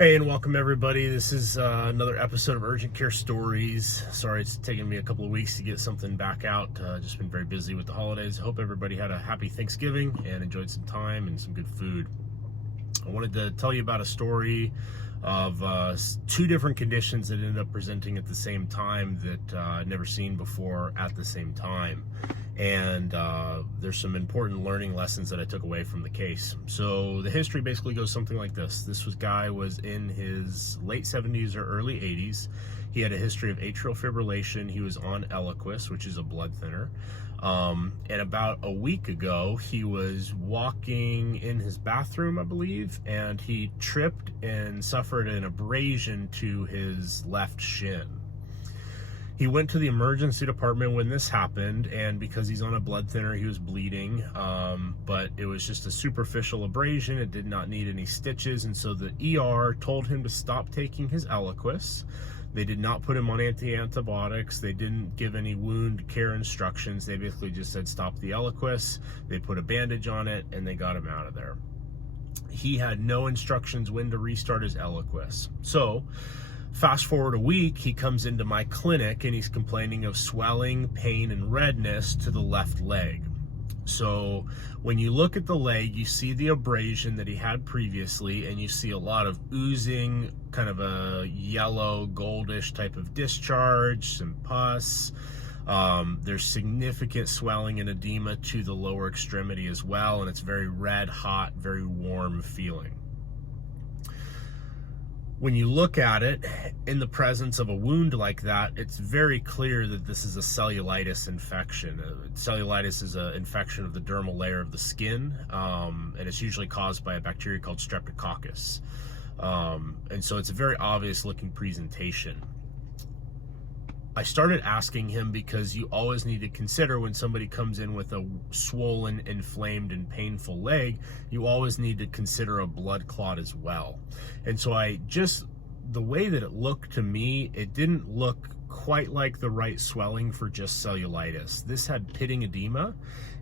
Hey, and welcome everybody. This is another episode of Urgent Care Stories. Sorry it's taken me a couple of weeks to get something back out. Just been very busy with the holidays. Hope everybody had a happy Thanksgiving and enjoyed some time and some good food. I wanted to tell you about a story of two different conditions that ended up presenting at the same time that I'd never seen before at the same time. And there's some important learning lessons that I took away from the case. So the history basically goes something like this. Guy was in his late 70s or early 80s. He had a history of atrial fibrillation. He was on Eliquis, which is a blood thinner. And about a week ago, he was walking in his bathroom, I believe, and he tripped and suffered an abrasion to his left shin. He went to the emergency department when this happened, and because he's on a blood thinner, he was bleeding, but it was just a superficial abrasion. It did not need any stitches, and so the ER told him to stop taking his Eliquis. They did not put him on antibiotics. They didn't give any wound care instructions. They basically just said stop the Eliquis. They put a bandage on it, and they got him out of there. He had no instructions when to restart his Eliquis. So fast forward a week, he comes into my clinic and he's complaining of swelling, pain, and redness to the left leg. So when you look at the leg, you see the abrasion that he had previously, and you see a lot of oozing, kind of a yellow, goldish type of discharge, some pus. There's significant swelling and edema to the lower extremity as well, and it's very red, hot, very warm feeling. When you look at it in the presence of a wound like that, it's very clear that this is a cellulitis infection. Cellulitis is an infection of the dermal layer of the skin, and it's usually caused by a bacteria called Streptococcus. And so it's a very obvious looking presentation. I started asking him because you always need to consider when somebody comes in with a swollen, inflamed, and painful leg, you always need to consider a blood clot as well. And so the way that it looked to me, it didn't look quite like the right swelling for just cellulitis. This had pitting edema,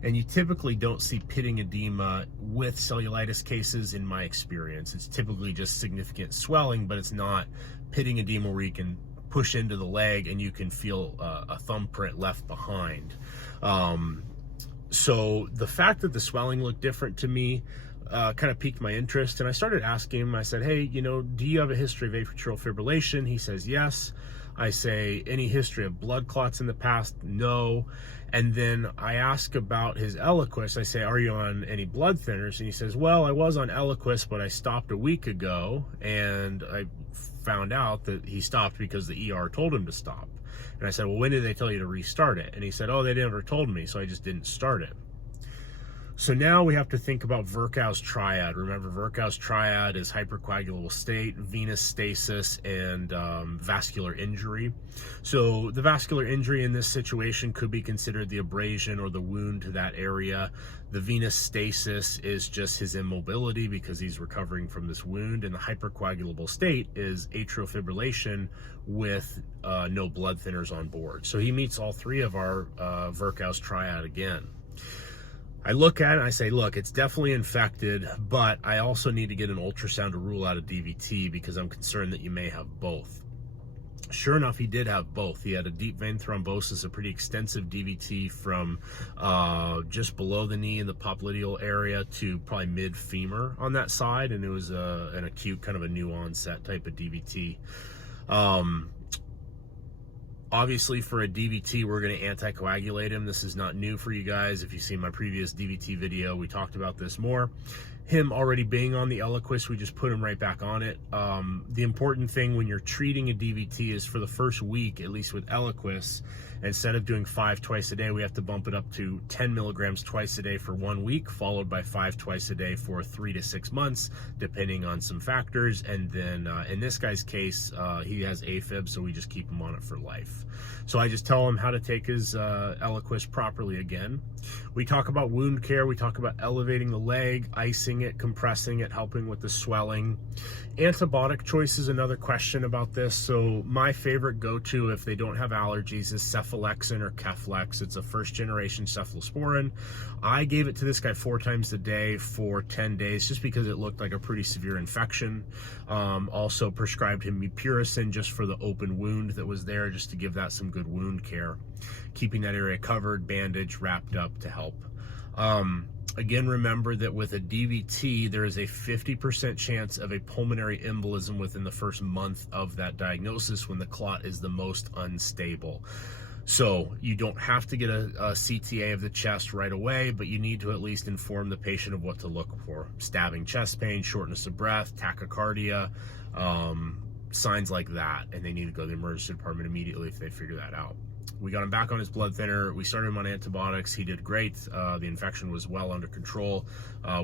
and you typically don't see pitting edema with cellulitis cases in my experience. It's typically just significant swelling, but it's not pitting edema where you can push into the leg and you can feel a thumbprint left behind. So the fact that the swelling looked different to me kind of piqued my interest, and I started asking him. I said, hey, do you have a history of atrial fibrillation? He says yes. I say, any history of blood clots in the past? No. And then I ask about his Eliquis. I say, are you on any blood thinners? And he says, well, I was on Eliquis, but I stopped a week ago, and I found out that he stopped because the ER told him to stop. And I said, well, when did they tell you to restart it? And he said, oh, they never told me, so I just didn't start it. So now we have to think about Virchow's triad. Remember, Virchow's triad is hypercoagulable state, venous stasis, and vascular injury. So the vascular injury in this situation could be considered the abrasion or the wound to that area. The venous stasis is just his immobility because he's recovering from this wound, and the hypercoagulable state is atrial fibrillation with no blood thinners on board. So he meets all three of our Virchow's triad again. I look at it and I say, look, it's definitely infected, but I also need to get an ultrasound to rule out a DVT because I'm concerned that you may have both. Sure enough, he did have both. He had a deep vein thrombosis, a pretty extensive DVT from just below the knee in the popliteal area to probably mid-femur on that side, and it was an acute, kind of a new onset type of DVT. Obviously, for a DVT, we're going to anticoagulate him. This is not new for you guys. If you've seen my previous DVT video, we talked about this more. Him already being on the Eliquis, we just put him right back on it. The important thing when you're treating a DVT is for the first week, at least with Eliquis, instead of doing 5 twice a day, we have to bump it up to 10 milligrams twice a day for 1 week, followed by 5 twice a day for 3 to 6 months, depending on some factors. And then in this guy's case, he has AFib, so we just keep him on it for life. So I just tell him how to take his Eliquis properly again. We talk about wound care. We talk about elevating the leg, icing stretching it, compressing it, helping with the swelling. Antibiotic choice is another question about this. So my favorite go-to if they don't have allergies is cephalexin or Keflex. It's a first-generation cephalosporin. I gave it to this guy 4 times a day for 10 days just because it looked like a pretty severe infection. Also prescribed him mupirocin just for the open wound that was there, just to give that some good wound care. Keeping that area covered, bandaged, wrapped up to help. Again, remember that with a DVT, there is a 50% chance of a pulmonary embolism within the first month of that diagnosis when the clot is the most unstable. So you don't have to get a CTA of the chest right away, but you need to at least inform the patient of what to look for. Stabbing chest pain, shortness of breath, tachycardia, signs like that, and they need to go to the emergency department immediately if they figure that out. We got him back on his blood thinner. We started him on antibiotics. He did great. The infection was well under control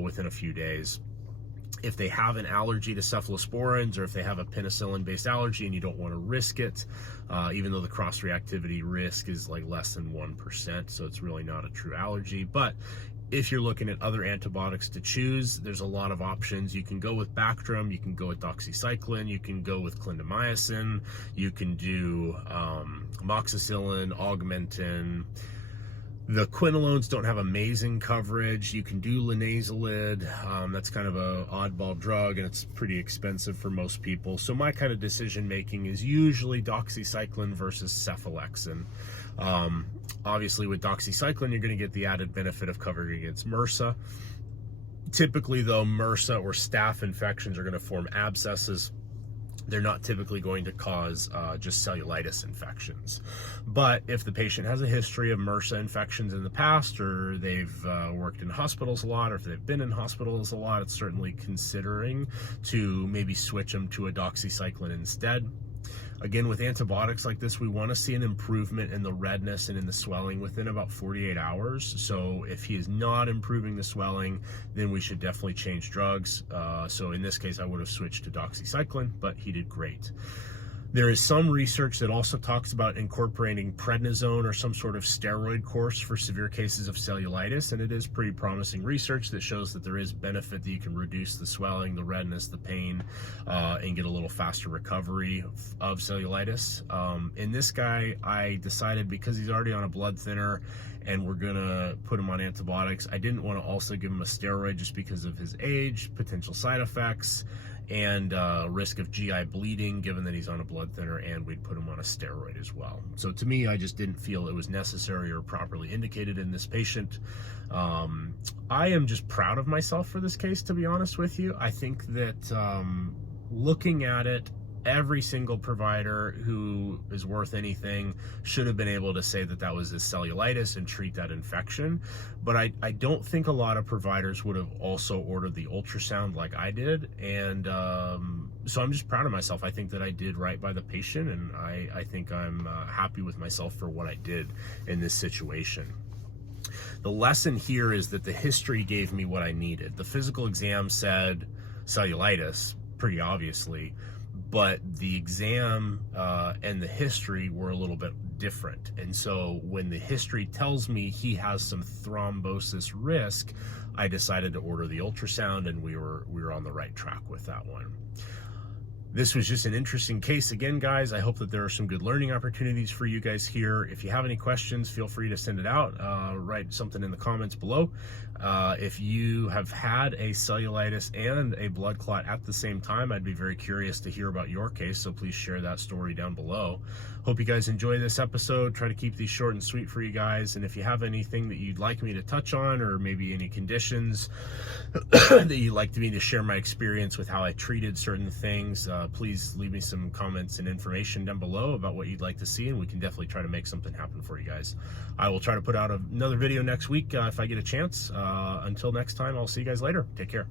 within a few days. If they have an allergy to cephalosporins, or if they have a penicillin-based allergy and you don't want to risk it, even though the cross-reactivity risk is like less than 1%, so it's really not a true allergy. But if you're looking at other antibiotics to choose, there's a lot of options. You can go with Bactrim, you can go with doxycycline, you can go with clindamycin, you can do amoxicillin, Augmentin. The quinolones don't have amazing coverage. You can do linezolid. That's kind of a oddball drug, and it's pretty expensive for most people. So my kind of decision making is usually doxycycline versus cephalexin. Obviously with doxycycline, you're going to get the added benefit of covering against MRSA. Typically though, MRSA or staph infections are going to form abscesses. They're not typically going to cause just cellulitis infections. But if the patient has a history of MRSA infections in the past, or they've worked in hospitals a lot, or if they've been in hospitals a lot, it's certainly considering to maybe switch them to a doxycycline instead. Again, with antibiotics like this, we want to see an improvement in the redness and in the swelling within about 48 hours. So if he is not improving the swelling, then we should definitely change drugs. So in this case, I would have switched to doxycycline, but he did great. There is some research that also talks about incorporating prednisone or some sort of steroid course for severe cases of cellulitis, and it is pretty promising research that shows that there is benefit, that you can reduce the swelling, the redness, the pain, and get a little faster recovery of cellulitis. In this guy, I decided, because he's already on a blood thinner and we're gonna put him on antibiotics, I didn't want to also give him a steroid just because of his age, potential side effects, and risk of GI bleeding given that he's on a blood thinner, and we'd put him on a steroid as well. So to me, I just didn't feel it was necessary or properly indicated in this patient. I am just proud of myself for this case, to be honest with you. I think that looking at it, every single provider who is worth anything should have been able to say that that was a cellulitis and treat that infection. But I don't think a lot of providers would have also ordered the ultrasound like I did. And so I'm just proud of myself. I think that I did right by the patient, and I think I'm happy with myself for what I did in this situation. The lesson here is that the history gave me what I needed. The physical exam said cellulitis, pretty obviously, but the exam and the history were a little bit different. And so when the history tells me he has some thrombosis risk, I decided to order the ultrasound, and we were on the right track with that one. This was just an interesting case. Again, guys, I hope that there are some good learning opportunities for you guys here. If you have any questions, feel free to send it out. Write something in the comments below. If you have had a cellulitis and a blood clot at the same time, I'd be very curious to hear about your case, so please share that story down below. Hope you guys enjoy this episode. Try to keep these short and sweet for you guys. And if you have anything that you'd like me to touch on, or maybe any conditions that you'd like me to share my experience with how I treated certain things, please leave me some comments and information down below about what you'd like to see, and we can definitely try to make something happen for you guys. I will try to put out another video next week if I get a chance. Until next time, I'll see you guys later. Take care.